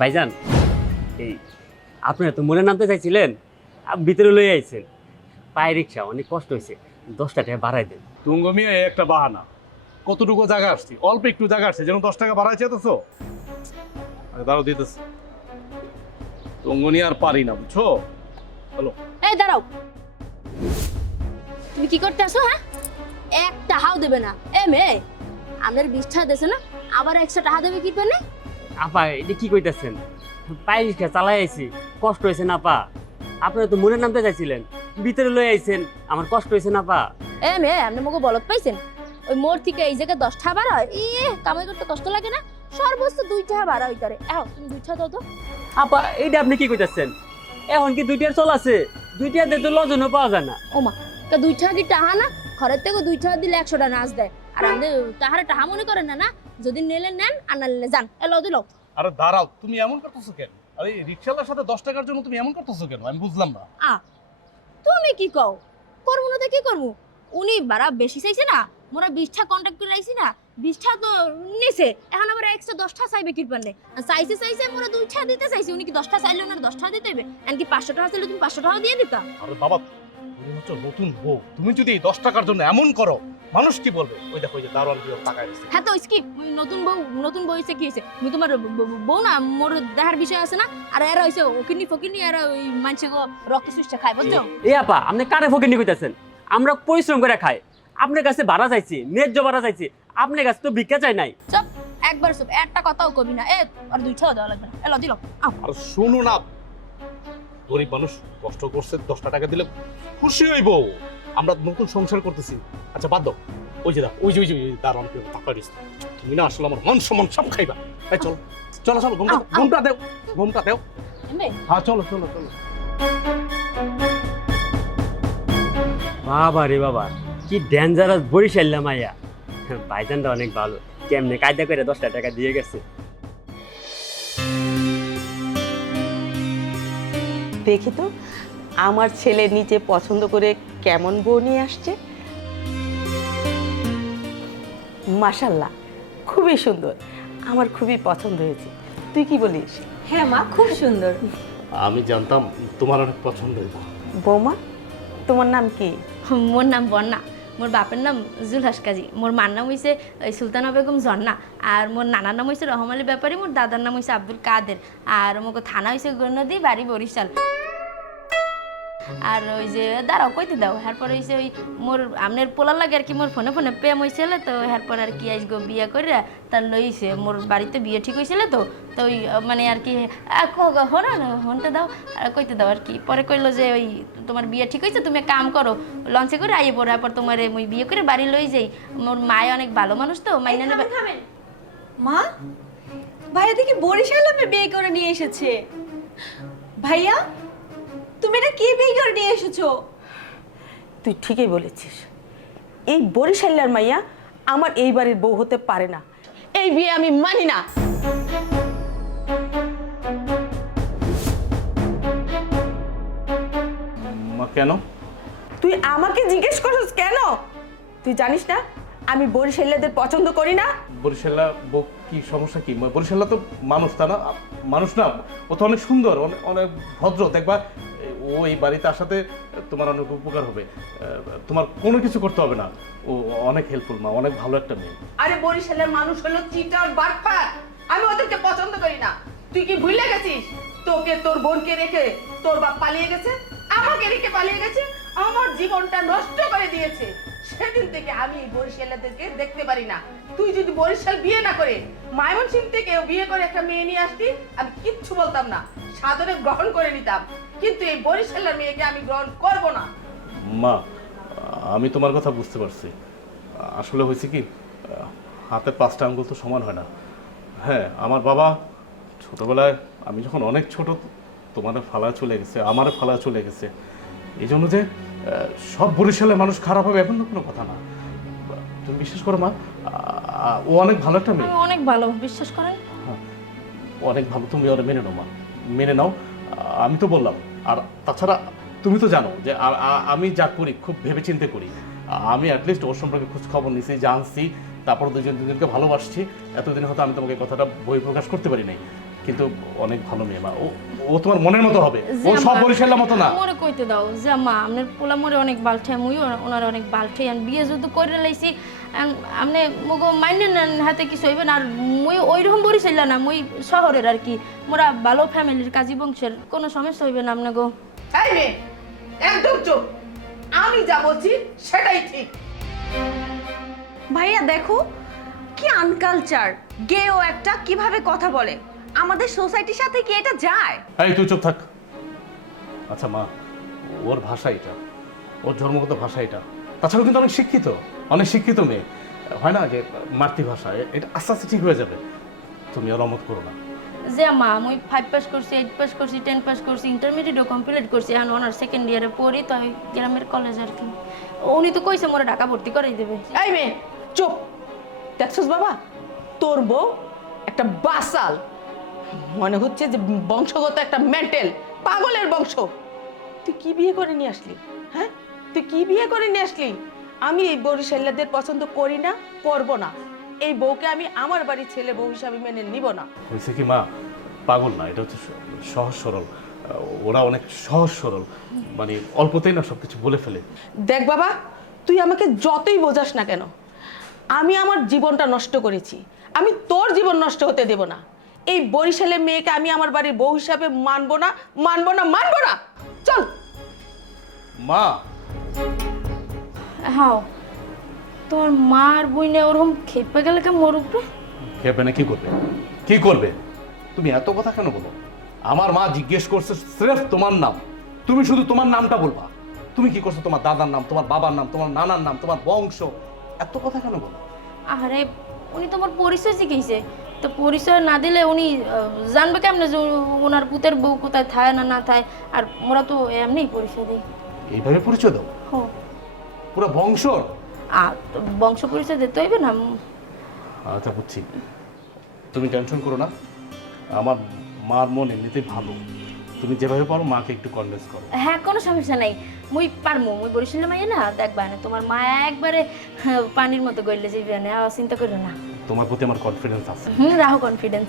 ভাইজান, এই আপনারা তো মনে নামতে চাইছিলেন, ভিতরে লই আইছেন। পায়ে রিক্সা অনেক কষ্ট হয়েছে, 10 টাকা বাড়াই দেন। তুঙ্গ মিয়া একটা বাহানা। কতটুকু জায়গা আসছি, অল্প একটু জায়গা আসছে, যেন 10 টাকা বাড়াইছে তো। আরে দাঁড়াও দিতেছে। তুঙ্গ নিয়ে আর পারি না, বুঝছো? হ্যালো, এই দাঁড়াও, তুমি কি করতে আসো? হ্যাঁ, একটা হাও দেবে না। এ মেয়ে, আমাদের 20 টাকা দেছে না, আবার 100 টাকা দেবে কি পেনে? আপা এটা কি কইতাছেন? পায়ে রিক্সা চালাই আইছি, কষ্ট হয়েছে না পা। আপনারা তো মনে নামতে চাইছিলেন, ভিতরে লই আইছেন, আমার কষ্ট হয়েছে না পা। এ মেয়ে, আপনি মোকে বলত পাইছেন? ওই মোড় থেকে এই জায়গায় 10 টাকা বাড়া হয়? কামাই করতে কষ্ট লাগে না? সর্বোচ্চ 2 টাকা বাড়া হইতারে। এও তুমি 2 টাকা দাও তো। আপা এইটা আপনি কি কইতাছেন? এখন কি 2 টাকার চল আছে? 2 টাকা দিয়ে তো লজনও পাওয়া যায় না। ওমা, তা 2 টাকা কি টাহা না? ঘরের থেকে 2 টাকা দিলে 100 টাকা নাচ দেয়। আর আমাদের টাহারে টাহা মনে করেন না? না, যদি নেলে নেন আর না নিলে যান। এলো দিল। আরে দাঁড়াও, তুমি এমন করতেছো কেন? আরে রিক্সাওয়ালার সাথে 10 টাকার জন্য তুমি এমন করতেছো কেন? আমি বুঝলাম না। তুমি কি কও? করবো না তো কি করবো? উনি বাড়া বেশি চাইছে না, মোরা 20 টাকা কন্ট্যাক্ট করে আইছি না, 20 টাকা তো নিছে, এখন আবার এক্সট্রা 10 টাকা চাইবে কি পারলে? চাইছে মোরা 2 টাকা দিতে চাইছি, উনি কি 10 টাকা চাইলে ওনার 10 টাকা দিতে হবে? এমনকি 500 টাকা চাইলে তুমি 500 টাকা দিয়ে দিতা? আরে বাবা, তুমি হচ্ছে নতুন বউ, তুমি যদি এই 10 টাকার জন্য এমন করো, মানুষ কি বলবে? ওই দেখো, ওই যে দারোয়ান দিয়ে টাকা দিচ্ছে। হ্যাঁ তো স্কিপ, নতুন বউ হইছে কি হইছে? তুমি তোমার বউ না, মোর দেখার বিষয় আছে না? আর এরা হইছে ফকিনি এরা ওই মানুষে রক্ত সুষ্টা খায়, বুঝছো? এ আপা আপনি কারে ফকিনি কইতাছেন? আমরা পরিশ্রম করে খাই, আপনার কাছে ভাড়া চাইছি, ন্যায্য ভাড়া চাইছি, আপনার কাছে তো ভিক্ষা চাই নাই। চুপ, একবার চুপ, একটা কথাও কবি না। আর 2 টাকা দেওয়া লাগবে না। এলো দিল। আর শোনো না, গরিব মানুষ কষ্ট করছে, 10 টাকা দিলে খুশি হইব। আমরা নতুন সংসার করতেছি। আচ্ছা বাদ দাও, ওই যে দাও, ওই যে দারোয়ান দিয়ে টাকা দিচ্ছে। তুমি না আসলে আমার মান সম্মান সব খাইবা। এই চলো চলো চলো, ঘুমটা দেও, ঘুমটা দেও। হ্যাঁ চলো চলো চলো। বাবা রে বাবা, কি ডেঞ্জারাস বরিশাল্লা মাইয়া। ভাইজানটা অনেক ভালো, কেমনে কায়দা করে 10 টাকা দিয়ে গেছে। দেখি তো আমার ছেলে নিচে পছন্দ করে কেমন বউ নিয়ে আসছে। মাশাল্লাহ, খুবই সুন্দর, আমার খুবই পছন্দ হয়েছে। তুই কি বলিস? হ্যাঁ মা, খুব সুন্দর। আমি জানতাম তোমার অনেক পছন্দ হইব। বৌমা, তোমার নাম কি? মোর নাম বন্যা, মোর বাপের নাম জুলহাস কাজী, মোর মার নাম হইছে সুলতানা বেগম ঝর্ণা, আর মোর নানার নাম হইছে রহম আলী ব্যাপারী, মোর দাদার নাম হইছে আব্দুল কাদের, আর মোকে থানা হইছে গৌরনদী, বাড়ি বরিশাল। আর ওই যে দাঁড়াও কইতে দাও, এরপর হইছে ওই মোর আমনের পোলার লাগে আর কি, মোর ফোনে প্রেম হয়েছিল তো, এরপর আর কি আইসগো বিয়ে করে তার লইছে, মোর বাড়িতে বিয়ে ঠিক হয়েছিল তো, তো ওই মানে আর কি হনতে দাও আর কইতে দাও আর কি। পরে কইলো যে ওই তোমার বিয়ে ঠিক হয়েছে, তুমি এক কাম করো, লঞ্চে করে আইয়ে পড়ো, এরপর তোমার ওই বিয়ে করে বাড়ি লই যাই। মোর মায় অনেক ভালো মানুষ তো, মাইনা নেবে। মা, ভাইয়া দেখি বরিশাল আমি বিয়ে করে নিয়ে এসেছে। ভাইয়া, তুমি এটা কি বিয়ে করে নিয়ে এসেছো? তুই ঠিকই বলেছিস, এই বরিশালের মাইয়া আমার এই বাড়ির বউ হতে পারে না। এই বিয়ে আমি মানি না। মা কেন? তুই আমাকে জিজ্ঞেস করছিস কেন? তুই জানিস না আমি বরিশালীদের পছন্দ করি না? বরিশালা বউ কি সমস্যা কি? বরিশালা তো মানুষ, তা না? মানুষ না, ও তো অনেক সুন্দর, অনেক ভদ্র। দেখবা ও এই বাড়িতে আসাতে তোমার অনেক উপকার হবে, তোমার কোনো কিছু করতে হবে না। ও অনেক হেল্পফুল মা, অনেক ভালো একটা মেয়ে। আরে বরিশালের মানুষ হলো চিটার বাটপার, আমি ওদেরকে পছন্দ করি না। তুই কি ভুলে গেছিস তোকে তোর বোনকে রেখে তোর বাপ পালিয়ে গেছে, আমাকে রেখে পালিয়ে গেছে, আমার জীবনটা নষ্ট করে দিয়েছে। সেদিন থেকে আমি বরিশালীদেরকে দেখতে পারি না। তুই যদি বরিশাল বিয়ে না করে ময়মনসিংহ থেকে বিয়ে করে একটা মেয়ে নিয়ে আসতি, আমি কিচ্ছু বলতাম না, সাদরে গ্রহণ করে নিতাম। কিন্তু এই বরিশালের মেয়েকে আমি গ্রহণ করব না। মা, আমি তোমার কথা বুঝতে পারছি। আসলে হয়েছে কি, হাতে 5টা আঙ্গুল তো সমান হয় না। হ্যাঁ, আমার বাবা ছোটবেলায়, আমি যখন অনেক ছোট, তোমাদের ফালা চলে গেছে, আমারও ফালা চলে গেছে। এই জন্য যে সব বরিশালের মানুষ খারাপ হবে এমন কোনো কথা না। তুমি বিশ্বাস করো মা, ও অনেক ভালো একটা মেয়ে। অনেক ভালো, বিশ্বাস করেন? অনেক ভালো, তুমি ওরা মেনে নাও মা, মেনে নাও। আমি তো বললাম। আর তাছাড়া তুমি তো জানো যে আমি যা করি খুব ভেবেচিন্তে করি। আমি অ্যাটলিস্ট ওর সম্পর্কে খোঁজ খবর নিছি, জানছি, তারপর দুজনকে ভালোবাসছি। এতদিন হয়তো আমি তোমাকে কথাটা বই প্রকাশ করতে পারি নাই, কিন্তু অনেক ভালো মেয়ে মা। ও ও তোমার মনের মতো হবে, ও সব বরিশালের মতো না। মোরে কইতে দাও যে মা আপনার পোলা মোরে অনেক বালঠে মুই ওনার অনেক বালঠে আন বিয়ে যদি করে লাইছি আপনি মগো মাইনে নেন হাতে কিছু হইবে না। আর মুই ওইরকম বরিশাল না, মুই শহরের আর কি, মোরা ভালো ফ্যামিলির কাজী বংশের, কোনো সমস্যা হইবে না আপনাকে। এই মেয়ে একদম চুপ, আমি যা বলছি সেটাই ঠিক। ভাইয়া দেখো কি আনকালচার, গেও একটা কিভাবে কথা বলে, আমাদের সোসাইটির সাথে কি এটা যায়? এই তুই চুপ থাক। আচ্ছা মা, ওর ভাষা এটা, ওর জন্মগত ভাষা এটা। তাছাড়াও কিন্তু অনেক শিক্ষিত মেয়ে, হয় না যে মাতৃভাষা, এটা আস্তে আস্তে ঠিক হয়ে যাবে। তুমি আর অমত করো না। যে মা মুই 5 পাস করছি, 8 পাস করছি, 10 পাস করছি, ইন্টারমিডিয়েটও কমপ্লিট করছি, এখন ওনার সেকেন্ড ইয়ারে পড়ি, তো ওই গ্রামের কলেজ আর কি। উনি তো কইছে মোরে ঢাকা ভর্তি করাই দেবে। এই মেয়ে চুপ। দেখছিস বাবা, তোর বউ একটা বাসাল, মনে হচ্ছে যে বংশগত একটা মেন্টাল পাগলের বংশ। তুই কি বিয়ে করে নিয়ে আসলি? হ্যাঁ, তুই কি বিয়ে করে নিয়ে আসলি? আমি এই বরিশালীদের পছন্দ করি না, করব না। এই বউকে আমি আমার বাড়ির ছেলে বউ হিসাবে মেনে নিব না। হয়েছে কি মা, পাগল না, এটা হচ্ছে সহজ সরল। ওরা অনেক সহজ সরল, মানে অল্পতেই না সবকিছু বলে ফেলে। দেখ বাবা, তুই আমাকে যতই বোঝাস না কেন, আমি আমার জীবনটা নষ্ট করেছি, আমি তোর জীবন নষ্ট হতে দেব না। এই বরিশালের মেয়েকে আমি আমার বাড়ির বউ হিসাবে মানবো না, মানবো না, মানবো না। চল। মা, হ্যাঁ, তোমার মার বইনে ওরকম খেপে গেলে কে মোর উপরে? খেপে না, কি করবে? কি করবে? তুমি এত কথা কেন বলো? আমার মা জিজ্ঞেস করছে স্রেফ তোমার নাম, তুমি শুধু তোমার নামটা বলবা। তুমি কি করছো? তোমার দাদার নাম, তোমার বাবার নাম, তোমার নানার নাম, তোমার বংশ, এত কথা কেন বলো? আরে উনি তোমার পরিচয় শিখেছে, তো পরিচয় না দিলে উনি জানবে কেমনে যে ওনার পুতের বউ কোথায় থায় না না থায়? আর মোরা তো এমনিই পরিচয় দিই। এইভাবে পরিচয় দাও হো, পুরো বংশ? আর বংশ পরিচয় দিতে হইবে না? আচ্ছা বুঝছি, তুমি টেনশন করো না। আমার মার মন এমনিতেই ভালো, তুমি যেভাবে পারো মাকে একটু কনভিন্স করো। হ্যাঁ, কোনো সমস্যা নাই, মুই পারমু। মুই বরিশালে মাইয়া না, দেখবা না তোমার মা একবারে পানির মতো গইলে যাইবে না, চিন্তা করো না। তোমার প্রতি আমার কনফিডেন্স আছে। রাহো কনফিডেন্স।